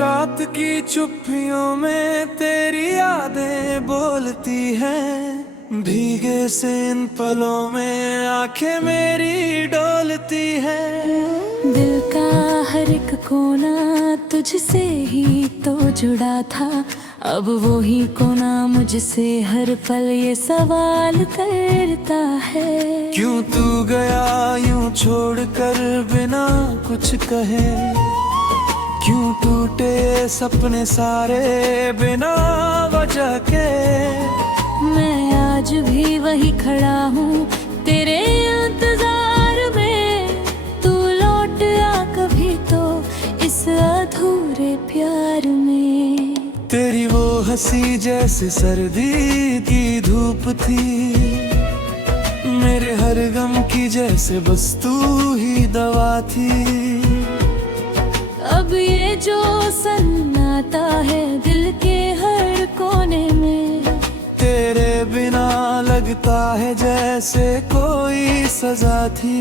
रात की चुप्पियों में तेरी यादें बोलती हैं। भीगे से इन पलों में आंखें मेरी डोलती हैं। दिल का हर एक कोना तुझसे ही तो जुड़ा था, अब वो ही कोना मुझसे हर पल ये सवाल करता है। क्यों तू गया यूं छोड़ कर बिना कुछ कहे, क्यों टूटे सपने सारे बिना वजह के। मैं आज भी वही खड़ा हूँ तेरे इंतजार में, तू लौट आ कभी तो इस अधूरे प्यार में। तेरी वो हंसी जैसे सर्दी की धूप थी, मेरे हर गम की जैसे बस तू ही दवा थी। अब ये जो सन्नाटा है दिल के हर कोने में, तेरे बिना लगता है जैसे कोई सजा थी।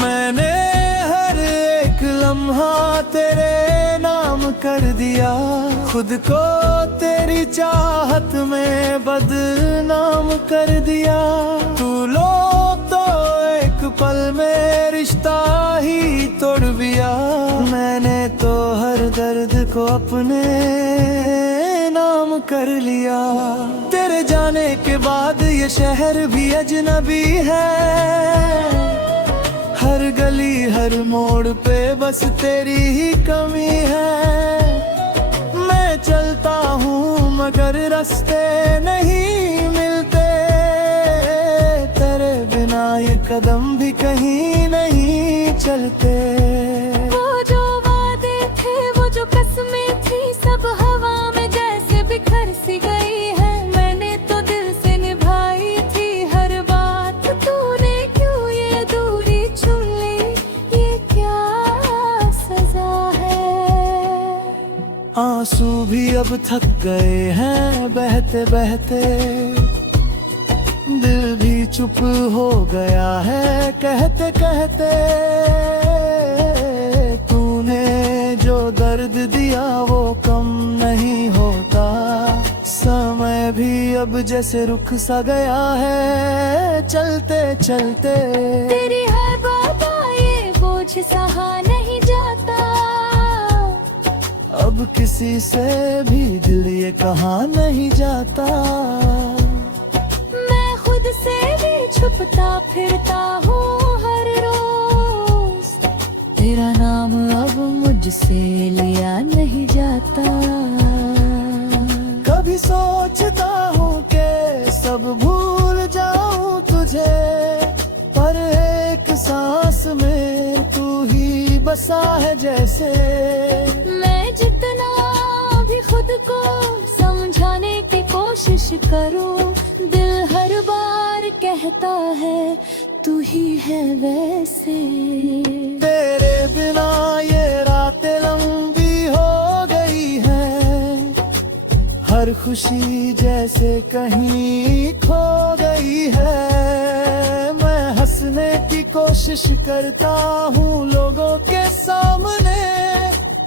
मैंने हर एक लम्हा तेरे नाम कर दिया, खुद को तेरी चाहत में बदनाम कर दिया। तू लो तो एक पल में रिश्ता ही तोड़ दिया। मैंने तो हर दर्द को अपने नाम कर लिया। तेरे जाने के बाद ये शहर भी अजनबी है, हर गली हर मोड़ पे बस तेरी ही कमी है। मैं चलता हूँ मगर रास्ते नहीं मिलते, तेरे बिना ये कदम भी कहीं नहीं चलते। वो जो वादे थे वो जो कसमें थी सब हवा में जैसे बिखर सी गई है। मैंने तो दिल से निभाई थी हर बात, तूने क्यों ये दूरी चुन ली, ये क्या सजा है। आंसू भी अब थक गए हैं बहते बहते, दिल भी चुप हो गया है कहते कहते। तूने जो दर्द दिया वो कम नहीं होता, समय भी अब जैसे रुक सा गया है चलते चलते। तेरी हर बात ये बोझ सहा नहीं जाता, अब किसी से भी दिल ये कहा नहीं जाता। मैं खुद से भी छुपता फिरता हूँ हर रोज, तेरा नाम अब मुझसे लिया नहीं जाता। कभी सोचता हूँ कि सब भूल जाऊं तुझे, पर एक सांस में तू ही बसा है जैसे। मैं जितना भी खुद को समझाने की कोशिश करूं, दिल हर बार कहता है तू ही है वैसे। तेरे बिना ये रातें लंबी हो गई हैं, हर खुशी जैसे कहीं खो गई है। मैं हंसने की कोशिश करता हूँ लोगों के सामने,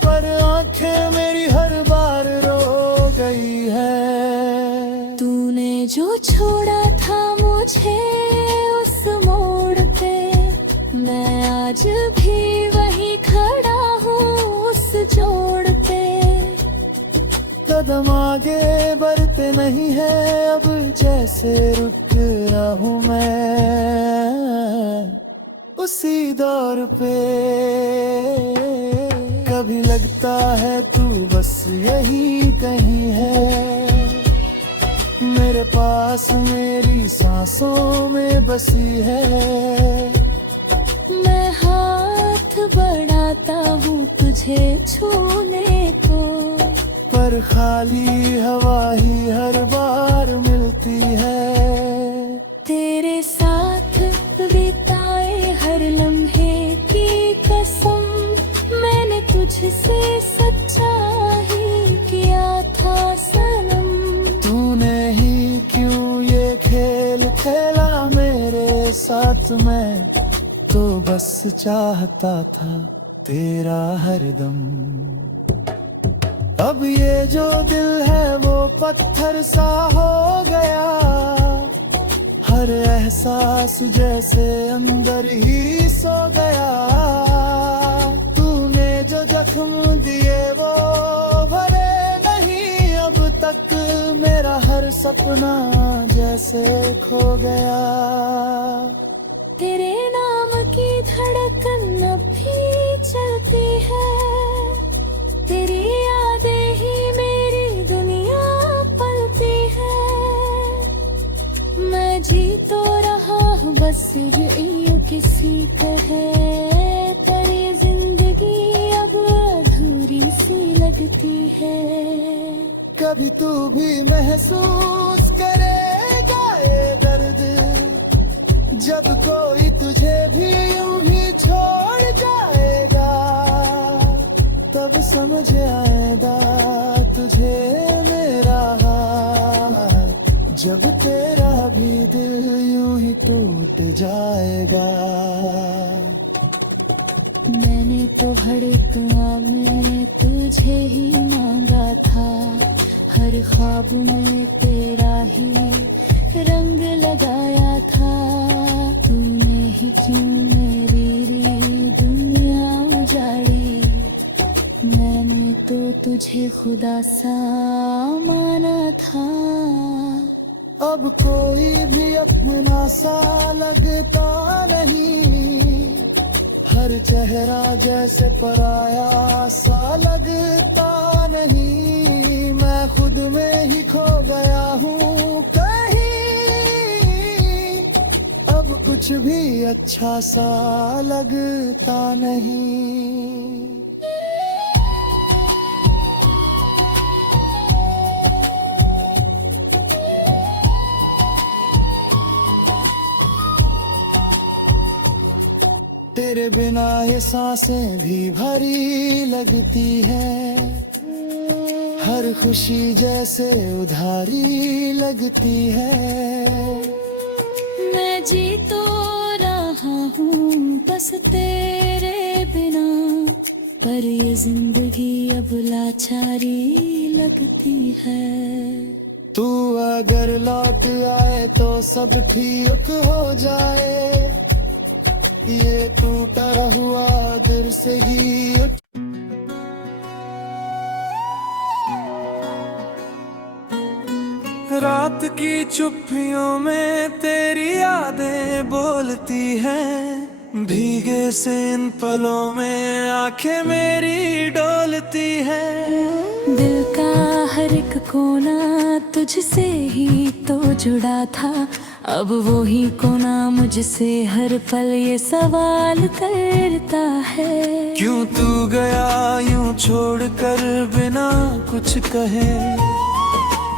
पर आंखें मेरी हर बार रो गई है। तूने जो छोड़ा था मुझे उस मोड़ पे, मैं आज भी वही खड़ा हूँ उस जोड़ पे। कदम आगे बढ़ते नहीं है अब जैसे रुक रहा हूँ मैं उसी दौर पे। कभी लगता है तू बस यही कहीं है, मेरे पास मेरी सांसों में बसी है। मैं हाथ बढ़ाता हूँ तुझे छूने को, पर खाली हवा ही हर बार मिलती है। तेरे साथ बिताए हर लम्हे की कसम, मैंने तुझसे सच्चा ही किया था सनम। वक्त मैं तो बस चाहता था तेरा हरदम। अब ये जो दिल है वो पत्थर सा हो गया, हर एहसास जैसे अंदर ही सो गया। तूने जो जख्म दिए वो भरे नहीं अब तक, मेरा हर सपना जैसे खो गया। तेरे नाम की धड़कन अब भी चलती है, तेरी यादें ही मेरी दुनिया पलती है। मैं जी तो रहा हूँ बस यूं किसी कहे, पर ये जिंदगी अब अधूरी सी लगती है। कभी तू भी महसूस करेगा ये दर्द, जब कोई तुझे भी यूं ही छोड़ जाएगा। तब समझ आएगा तुझे मेरा हाल, जब तेरा भी दिल यूं ही टूट जाएगा। मैंने तो धड़कना में तुझे ही मांगा था, हर ख्वाब में तेरा ही रंग लगाया था। तूने ही क्यों मेरी दुनिया उजाड़ी, मैंने तो तुझे खुदा सा माना था। अब कोई भी अपना सा लगता नहीं, हर चेहरा जैसे पराया सा लगता नहीं। मैं खुद में ही खो गया हूँ कहीं, अब कुछ भी अच्छा सा लगता नहीं। तेरे बिना ये सांसें भी भारी लगती है, हर खुशी जैसे उधारी लगती है। मैं जी तो रहा हूँ बस तेरे बिना, पर ये जिंदगी अब लाचारी लगती है। तू अगर लौट आए तो सब ठीक हो जाए, ये टूटा हुआ दिल से ही उठ। रात की चुप्पियों में तेरी यादें बोलती हैं, भीगे से इन पलों में आंखें मेरी डोलती हैं। दिल का हर एक कोना तुझसे ही तो जुड़ा था, अब वो ही कोना मुझसे हर पल ये सवाल करता है। क्यों तू गया यूं छोड़ कर बिना कुछ कहे,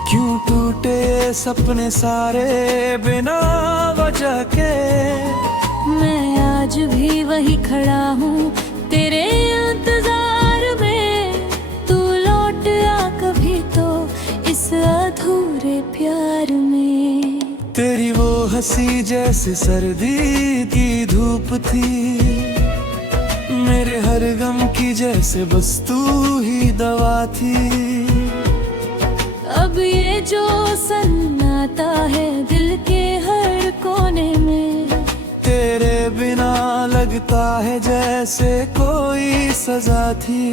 क्यों टूटे सपने सारे बिना वजह के। मैं आज भी वही खड़ा हूँ तेरे इंतजार में, तू लौट आ कभी तो इस अधूरे प्यार में। तेरी वो हंसी जैसे सर्दी की धूप थी, मेरे हर गम की जैसे बस तू ही दवा थी। अब ये जो सन्नाटा है दिल के हर कोने में, तेरे बिना लगता है जैसे कोई सजा थी।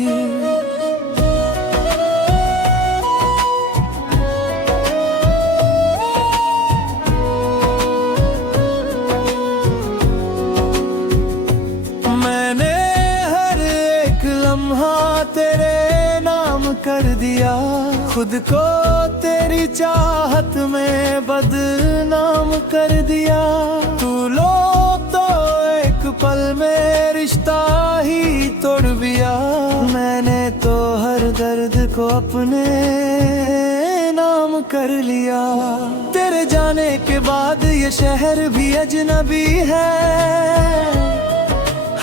मैंने हर एक लम्हा तेरे नाम कर दिया, खुद को तेरी चाहत में बदनाम कर दिया। तू लो तो एक पल में रिश्ता ही तोड़ दिया, मैंने तो हर दर्द को अपने नाम कर लिया। तेरे जाने के बाद ये शहर भी अजनबी है,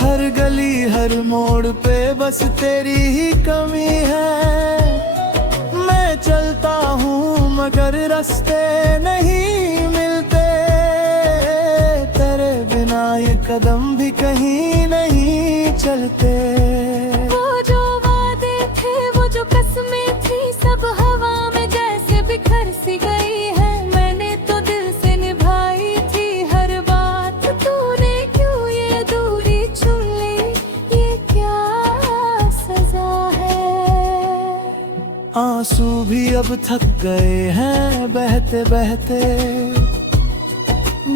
हर गली हर मोड़ पे बस तेरी ही कमी है। मैं चलता हूँ मगर रास्ते नहीं मिलते, तेरे बिना कहीं नहीं चलते। वो जो वादे थे, वो जो कसमें थी, सब हवा में जैसे बिखर सी गई है। मैंने तो दिल से निभाई थी हर बात, तूने क्यों ये दूरी चुन ली, ये क्या सजा है। आंसू भी अब थक गए हैं बहते बहते,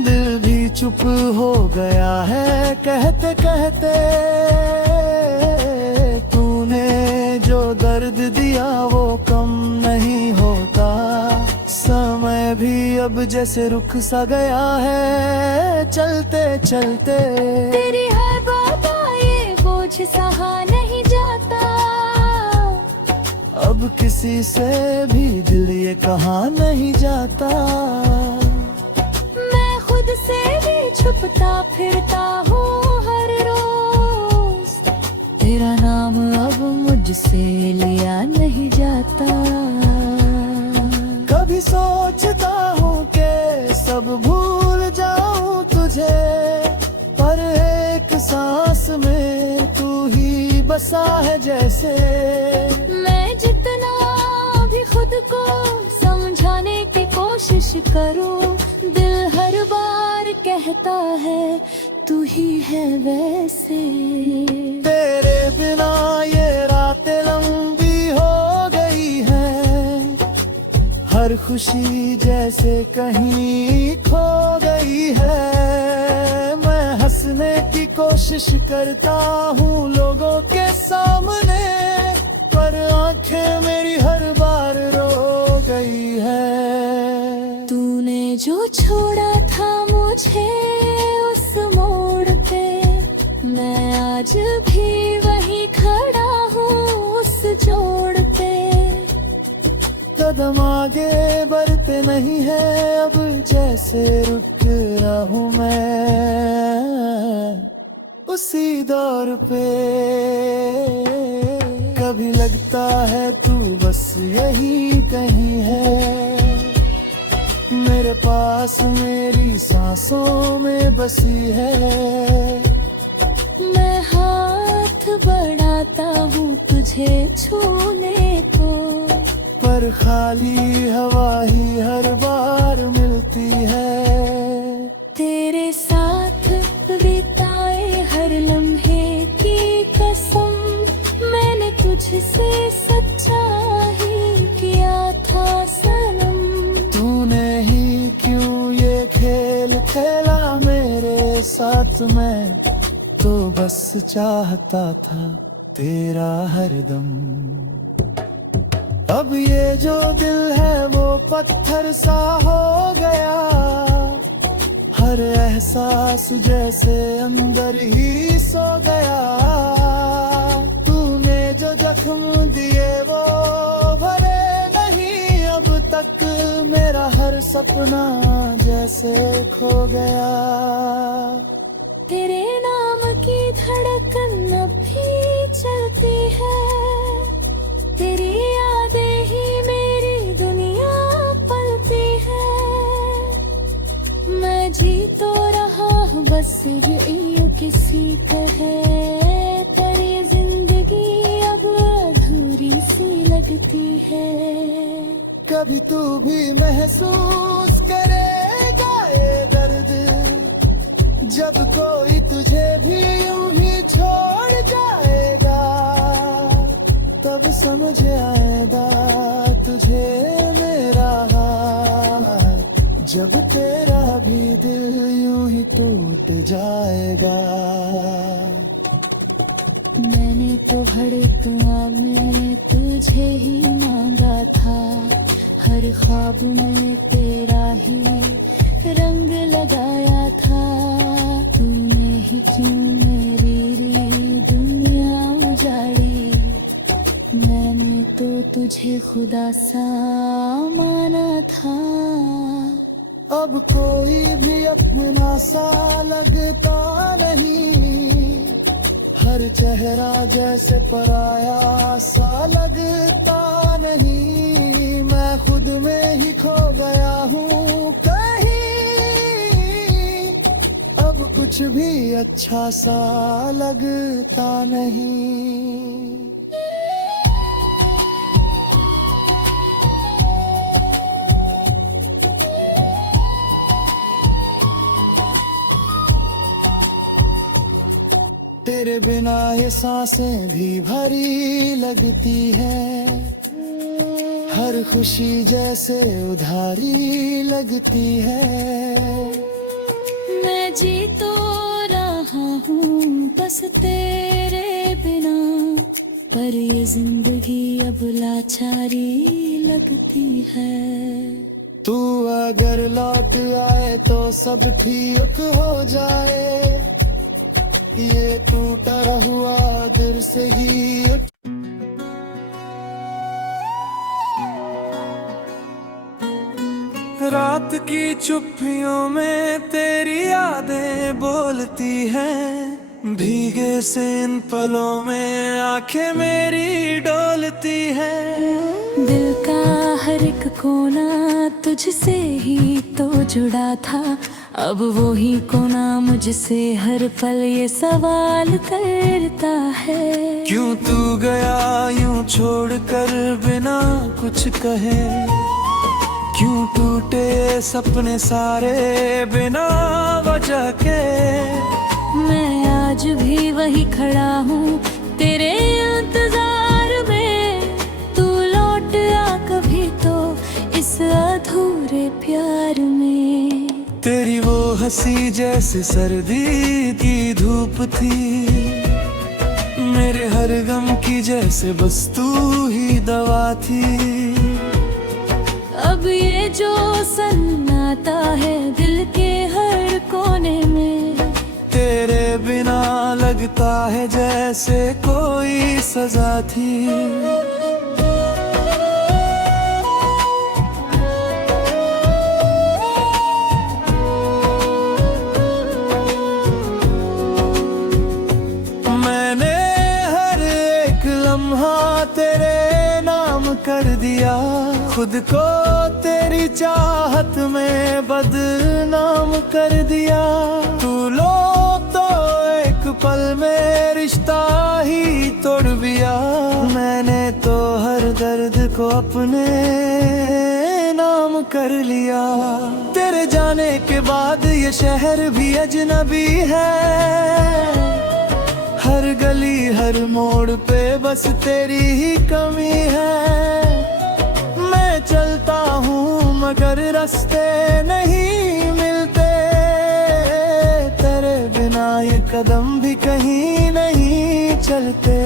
दिल भी चुप हो गया है कहते कहते। तूने जो दर्द दिया वो कम नहीं होता, समय भी अब जैसे रुक सा गया है चलते चलते। तेरी हर बात ये बोझ सहा नहीं जाता, अब किसी से भी दिल ये कहा नहीं जाता। मैं खुद से भी छुपता फिरता हूँ हर रोज, तेरा नाम अब मुझसे लिया नहीं जाता। कभी सोचता हूँ कि सब भूल जाऊं तुझे, पर एक सांस में तू ही बसा है जैसे। मैं जितना भी खुद को समझाने की कोशिश करूं, दिल हर बार कहता है तू ही है वैसे। तेरे बिना ये रातें लंबी हो गई हैं, हर खुशी जैसे कहीं खो गई है। मैं हंसने की कोशिश करता हूँ लोगों के सामने, पर आंखें मेरी हर बार रो गई है। तूने जो छोड़ा था मुझे उस मोड़ पे, मैं आज भी वहीं खड़ा हूँ उस जोड़ पे। कदम आगे बढ़ते नहीं है अब, जैसे रुक रहा हूँ मैं उसी दौर पे। कभी लगता है तू बस यही कहीं है, मेरे पास मेरी सांसों में बसी है। मैं हाथ बढ़ाता हूँ तुझे छूने को, पर खाली हवा ही हर बार मिलती है। तेरे साथ बिताए हर लम्हे की कसम, मैंने तुझसे सच्चा ही किया था सनम। तूने ही क्यों ये खेल खेला मेरे साथ, मैं तो बस चाहता था तेरा हरदम। अब ये जो दिल है वो पत्थर सा हो गया, हर एहसास जैसे अंदर ही सो गया। तूने जो जख्म दिए वो भरे नहीं अब तक, मेरा हर सपना जैसे खो गया। तेरे नाम की धड़कन अब भी चलती है, तेरी यादें ही मेरी दुनिया पलती है। मैं जी तो रहा हूँ बस यूं किसी तरह, पर ये जिंदगी अब अधूरी सी लगती है। कभी तू भी महसूस करेगा ये दर्द, जब कोई तुझे भी यूं ही छोड़ जाएगा। तब समझ आएगा तुझे मेरा हाल, जब तेरा भी दिल यूं ही टूट जाएगा। मैंने तो धड़कनों में तुझे ही मांगा था, हर ख्वाब में तेरा ही रंग लगाया था। तूने ही क्यों मेरी दुनिया उजाड़ी, मैंने तो तुझे खुदा सा माना था। अब कोई भी अपना सा लगता नहीं, हर चेहरा जैसे पराया सा लगता नहीं। मैं खुद में ही खो गया हूँ कहीं, अब कुछ कुछ भी अच्छा सा लगता नहीं। तेरे बिना ये सांसें भी भरी लगती है, हर खुशी जैसे उधारी लगती है। मैं जी तो रहा हूँ बस तेरे बिना, पर ये जिंदगी अब लाचारी लगती है। तू अगर लौट आए तो सब ठीक हो जाए, ये टूटा हुआ दिल से ही रात की चुप्पियों में तेरी यादें बोलती हैं, भीगे से इन पलों में आंखें मेरी डोलती हैं। दिल का हर एक कोना तुझसे ही तो जुड़ा था, अब वो ही कोना मुझसे हर पल ये सवाल करता है। क्यों तू गया यूं छोड़ कर बिना कुछ कहे, क्यों टूटे सपने सारे बिना वजह के। मैं आज भी वही खड़ा हूँ तेरे इंतजार में, तू लौट आ कभी तो इस अधूरे प्यार में। तेरी वो हंसी जैसे सर्दी की धूप थी, मेरे हर गम की जैसे बस तू ही दवा थी। अब ये जो सन्नाटा है दिल के हर कोने में, तेरे बिना लगता है जैसे कोई सजा थी। मैंने हर एक लम्हा तेरे नाम कर दिया, खुद को तेरी चाहत में बदनाम कर दिया। तू लोग तो एक पल में रिश्ता ही तोड़ दिया, मैंने तो हर दर्द को अपने नाम कर लिया। तेरे जाने के बाद ये शहर भी अजनबी है, हर गली हर मोड़ पे बस तेरी ही कमी है। मैं चलता हूँ मगर रास्ते नहीं मिलते, तेरे बिना ये कदम भी कहीं नहीं चलते।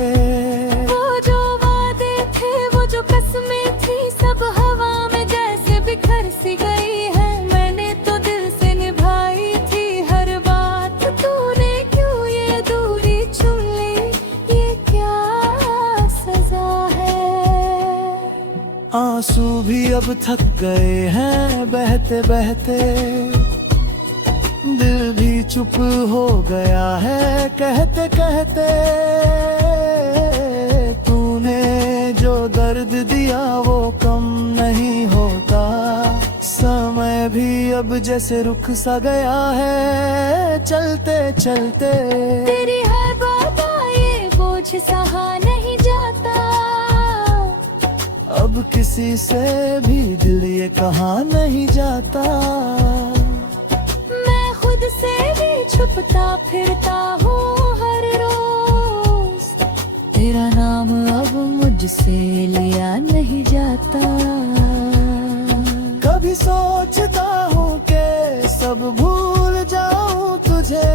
वो जो वादे थे वो जो कसमें थी सब हवा में जैसे बिखर सी गई है। मैंने तो दिल से निभाई थी हर बात, तूने क्यों ये दूरी चुन ली, ये क्या सजा है। आंसू भी अब थक गए हैं बहते बहते, दिल भी चुप हो गया है कहते कहते। तूने जो दर्द दिया वो कम नहीं होता, समय भी अब जैसे रुक सा गया है चलते चलते। तेरी हर बात ये बोझ सहा नहीं जाता, अब किसी से भी दिल ये कहा नहीं जाता। मैं खुद से भी छुपता फिरता हूँ हर रोज, तेरा नाम अब मुझसे लिया नहीं जाता। कभी सोचता हूँ कि सब भूल जाऊं तुझे,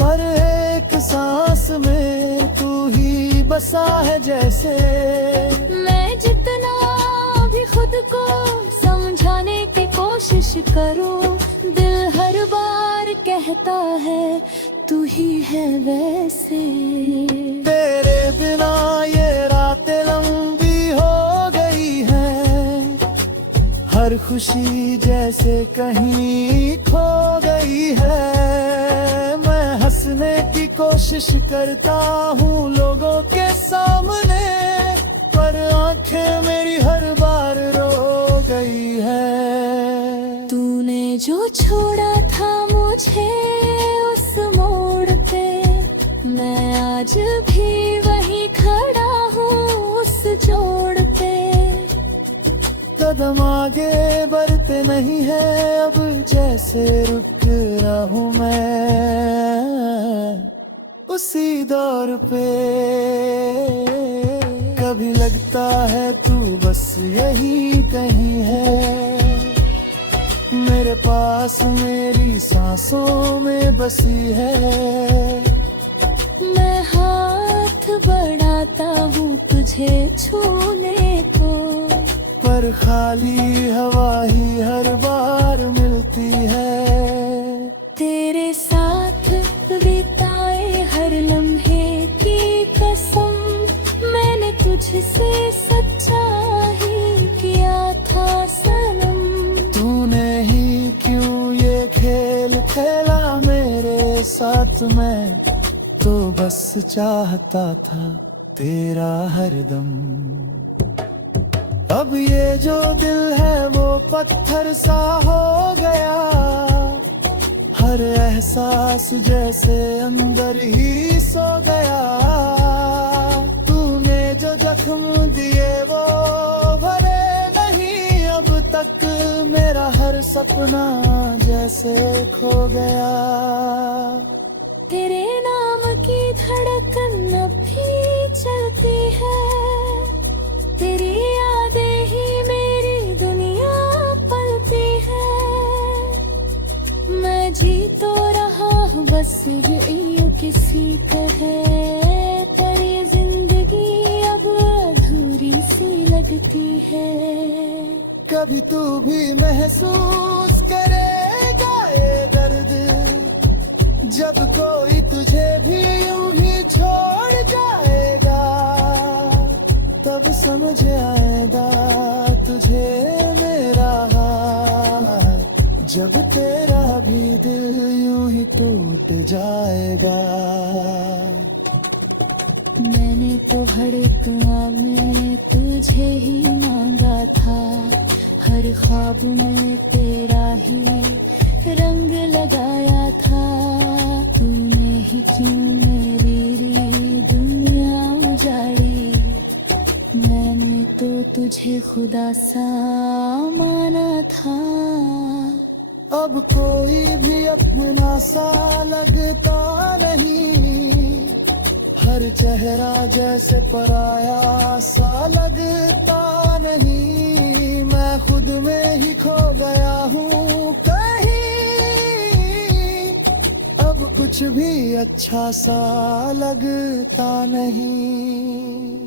पर एक सांस में तू ही बसा है जैसे। मैं जितना भी खुद को समझाने की कोशिश करूं, दिल हर बार कहता है तू ही है वैसे। तेरे बिना ये रातें लंबी हो गई हैं, हर खुशी जैसे कहीं खो गई है। मैं हंसने की कोशिश करता हूँ लोगों के सामने, पर आंखें मेरी हर बार रो गई है। तूने जो छोड़ा था मुझे उस बरते नहीं है अब, जैसे रुक रहा हूँ मैं उसी दौर पे। कभी लगता है तू बस यही कहीं है, मेरे पास मेरी सांसों में बसी है। मैं हाथ बढ़ाता हूँ तुझे छूने को, पर खाली हवा ही हर बार मिलती है। तेरे साथ बिताए हर लम्हे की कसम, मैंने तुझसे सच्चा ही किया था सनम। तूने ही क्यों ये खेल खेला मेरे साथ, मैं तो बस चाहता था तेरा हरदम। अब ये जो दिल है वो पत्थर सा हो गया, हर एहसास जैसे अंदर ही सो गया। तूने जो जख्म दिए वो भरे नहीं अब तक, मेरा हर सपना जैसे खो गया। तेरे नाम की धड़कन अब भी चलती है, तेरी यादें ही मेरी दुनिया पलती है। मैं जी तो रहा हूँ बस यूं किसी तरह, पर ये जिंदगी अब अधूरी सी लगती है। कभी तू भी महसूस करेगा ये दर्द, जब कोई तुझे भी यूं ही छोड़ जाएगा। तब समझ आएगा तुझे मेरा हाल, जब तेरा भी दिल यूं ही टूट जाएगा। मैंने तो धड़कनों में तुझे ही मांगा था, हर ख्वाब में तेरा ही रंग लगाया था। तूने ही क्यों मेरी दुनिया उजाड़ी, मैंने तो तुझे खुदा सा माना था। अब कोई भी अपना सा लगता नहीं, हर चेहरा जैसे पराया सा लगता नहीं। मैं खुद में ही खो गया हूँ कहीं, अब कुछ भी अच्छा सा लगता नहीं।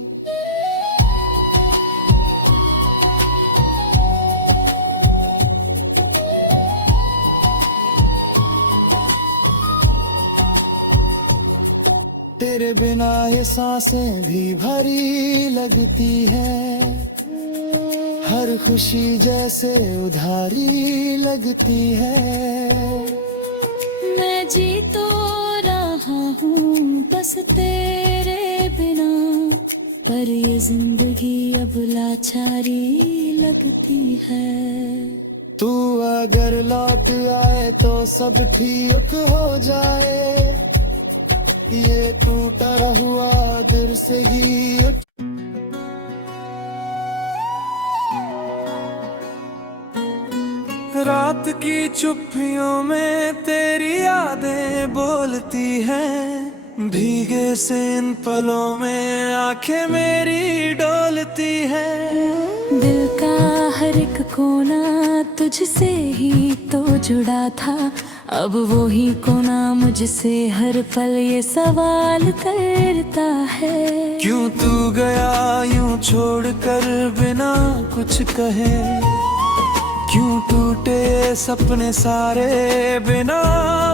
तेरे बिना ये सांसें भी भारी लगती है, हर खुशी जैसे उधारी लगती है। मैं जी तो रहा हूँ बस तेरे बिना, पर ये जिंदगी अब लाचारी लगती है। तू अगर लौट आए तो सब ठीक हो जाए, ये टूटा हुआ दिल से ही रात की चुप्पियों में तेरी यादें बोलती हैं, भीगे से इन पलों में आंखें मेरी डोलती हैं। दिल का हर एक कोना तुझसे ही तो जुड़ा था, अब वो ही कोना मुझसे हर पल ये सवाल करता है। क्यों तू गया यूं छोड़ कर बिना कुछ कहे, क्यों टूटे सपने सारे बिना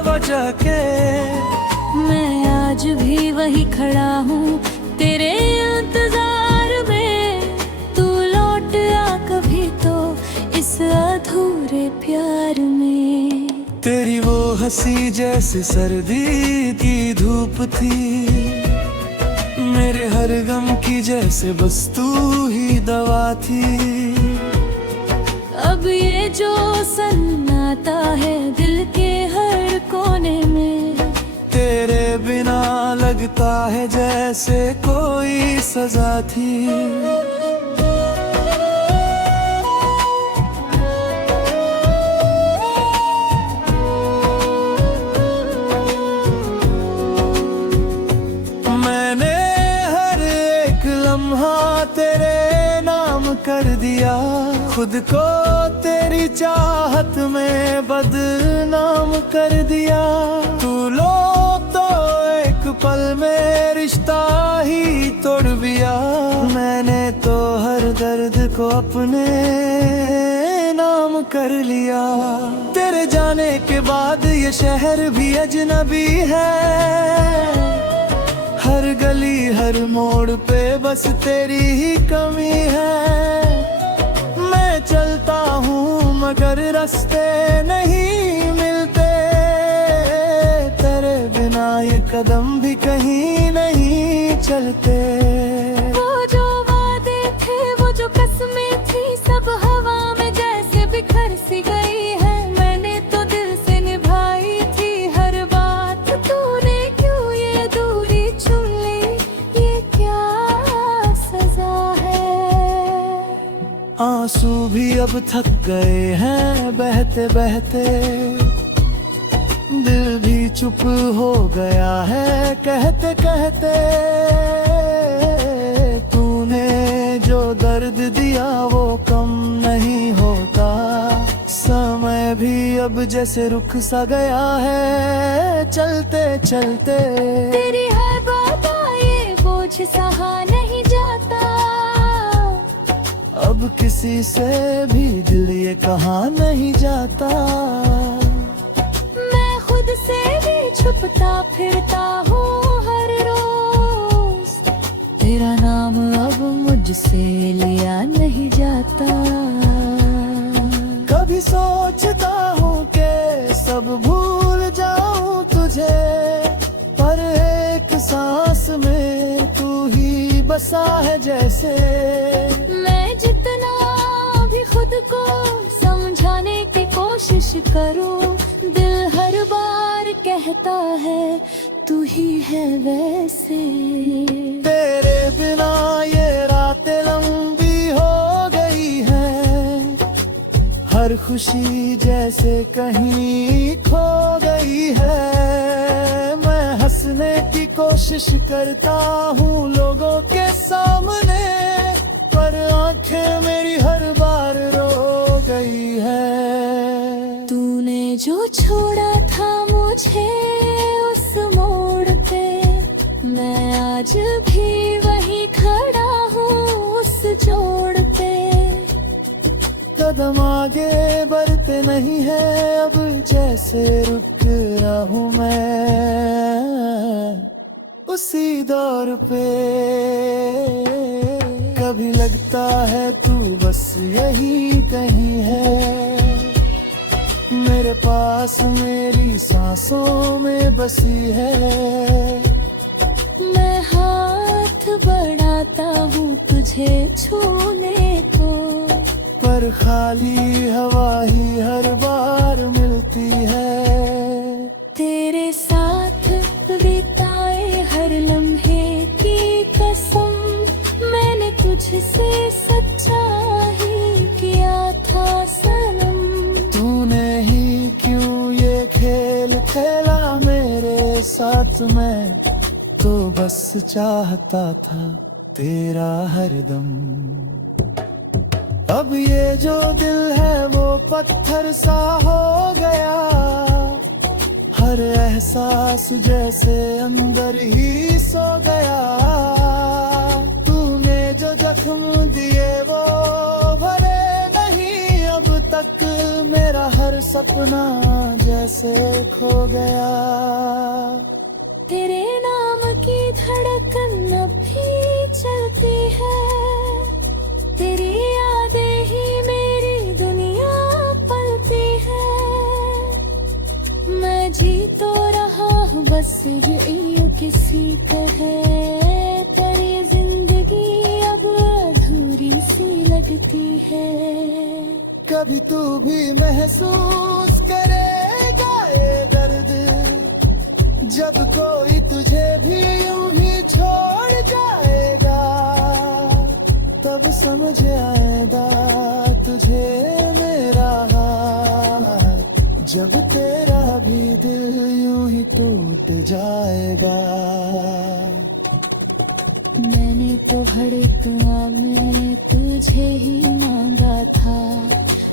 वजह के। मैं आज भी वही खड़ा हूँ तेरे इंतजार में, तू लौट आ कभी तो इस अधूरे प्यार में। तेरी वो हंसी जैसे सर्दी की धूप थी, मेरे हर गम की जैसे बस तू ही दवा थी। अब ये जो सन्नाटा है दिल के हर कोने में, तेरे बिना लगता है जैसे कोई सजा थी। लम्हा तेरे नाम कर दिया, खुद को तेरी चाहत में बदनाम कर दिया। तू लो तो एक पल में रिश्ता ही तोड़ दिया, मैंने तो हर दर्द को अपने नाम कर लिया। तेरे जाने के बाद ये शहर भी अजनबी है, हर गली हर मोड़ पे बस तेरी ही कमी है। मैं चलता हूँ मगर रास्ते नहीं मिलते, तेरे बिना ये कदम भी कहीं नहीं चलते। वो जो वादे थे, वो जो कसमें थी, सब हवा में जैसे बिखर सी गई है। मैंने तो दिल से निभाई थी हर बात, तूने क्यों ये दूरी चुन ली, ये क्या सजा है। आंसू भी अब थक गए हैं बहते बहते, दिल भी चुप हो गया है कहते कहते। तूने जो दर्द दिया वो कम नहीं होता, समय भी अब जैसे रुक सा गया है चलते चलते। तेरी हर बात ये बोझ सहा नहीं जाता, अब किसी से भी दिल ये कहा नहीं जाता। मैं खुद से भी छुपता फिरता हूँ हर रोज, तेरा नाम अब मुझसे लिया नहीं जाता। कभी सोचता हूँ कि सब भूल जाऊं तुझे, पर एक सांस में तू ही बसा है जैसे। मैं जितना भी खुद को समझाने की कोशिश करूं, दिल हर बार कहता है तू ही है वैसे। तेरे बिना ये रातें लंबी हो गई है, हर खुशी जैसे कहीं खो गई है। मैं हंसने की कोशिश करता हूँ लोगों के सामने, पर आंखें मेरी हर बार रो गई है। तूने जो छोड़ा था मुझे उस मोड़ पे, मैं आज भी वहीं खड़ा हूँ उस जोड़ पे। कदम आगे बढ़ते नहीं है अब, जैसे रुक रहा हूँ मैं उसी दौर पे। कभी लगता है तू बस यही कहीं है, मेरे पास मेरी सांसों में बसी है। मैं हाथ बढ़ाता हूँ तुझे छूने को, पर खाली हवा ही हर बार मिलती है। तेरे साथ बिताए हर लम्हे की कसम, मैंने तुझसे सच्चा ही किया था सनम। तूने ही क्यों ये खेल खेला मेरे साथ, मैं तो बस चाहता था तेरा हरदम। अब ये जो दिल है वो पत्थर सा हो गया, हर एहसास जैसे अंदर ही सो गया। तूने जो जख्म दिए वो भरे नहीं अब तक, मेरा हर सपना जैसे खो गया। तेरे नाम की धड़कन अब भी चलती है, तेरी यादें ही मेरी दुनिया पलती है। मैं जी तो रहा हूँ बस यूं किसी तरह, पर ये जिंदगी अब अधूरी सी लगती है। कभी तू भी महसूस करेगा ये दर्द, जब कोई तुझे भी यूं ही छोड़ जाएगा। तब समझ आएगा तुझे मेरा हाल, जब तेरा भी दिल यूं ही टूट जाएगा। मैंने तो भड़कना में तुझे ही मांगा था,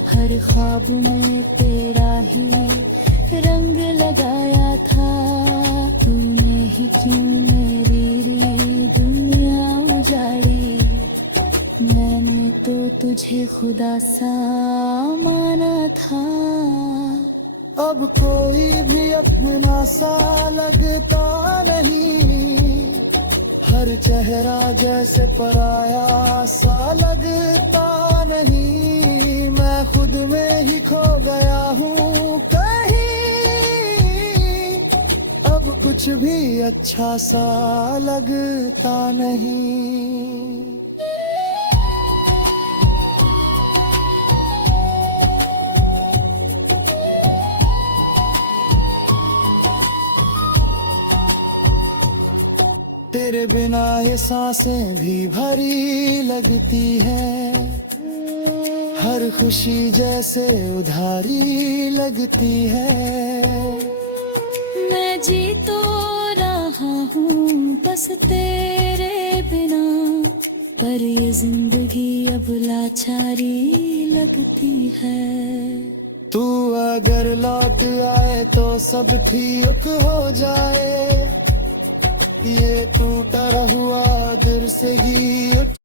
हर ख्वाब में तेरा ही रंग लगाया था। तूने ही क्यों मेरी दुनिया उजाड़ी, मैंने तो तुझे खुदा सा माना था। अब कोई भी अपना सा लगता नहीं, हर चेहरा जैसे पराया सा लगता नहीं। मैं खुद में ही खो गया हूँ कहीं, अब कुछ भी अच्छा सा लगता नहीं। तेरे बिना ये सांसें भी भरी लगती है, हर खुशी जैसे उधारी लगती है। मैं जी तो रहा हूँ बस तेरे बिना, पर ये जिंदगी अब लाचारी लगती है। तू अगर लौट आए तो सब ठीक हो जाए, ये टूटा हुआ दिल से ही